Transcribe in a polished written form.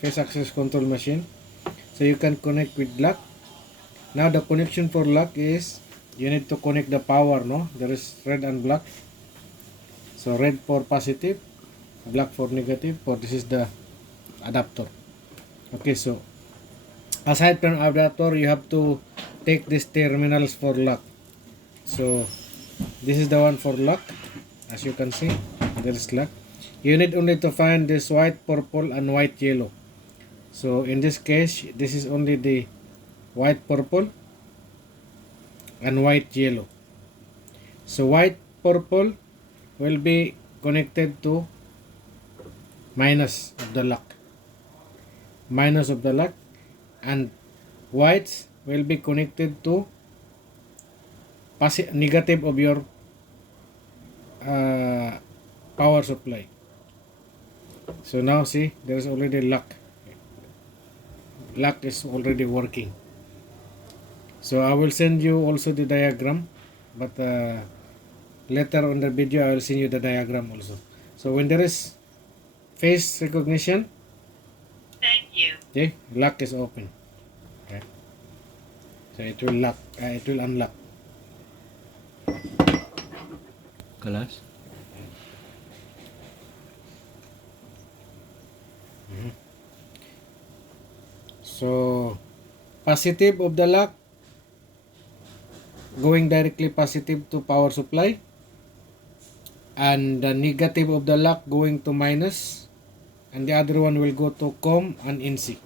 phase access control machine. So you can connect with lock. Now the connection for lock is you need to connect the power, no? There is red and black. So red for positive, black for negative. For this is the adapter. Okay, so aside from adapter, you have to take these terminals for lock. So this is the one for lock. As you can see, there is lock. You need only to find this white, purple, and white, yellow. So in this case, this is only the white, purple, and white, yellow. So white, purple will be connected to minus of the lock. Minus of the lock. And whites will be connected to negative of your power supply. So now see, there is already lock. Lock is already working. So I will send you also the diagram, but later on the video I will send you the diagram also. So when there is face recognition, Thank you. okay, lock is open. Okay. So it will lock. It will unlock. Kelas. So positive of the lock going directly positive to power supply, and the negative of the lock going to minus, and the other one will go to COM and NC.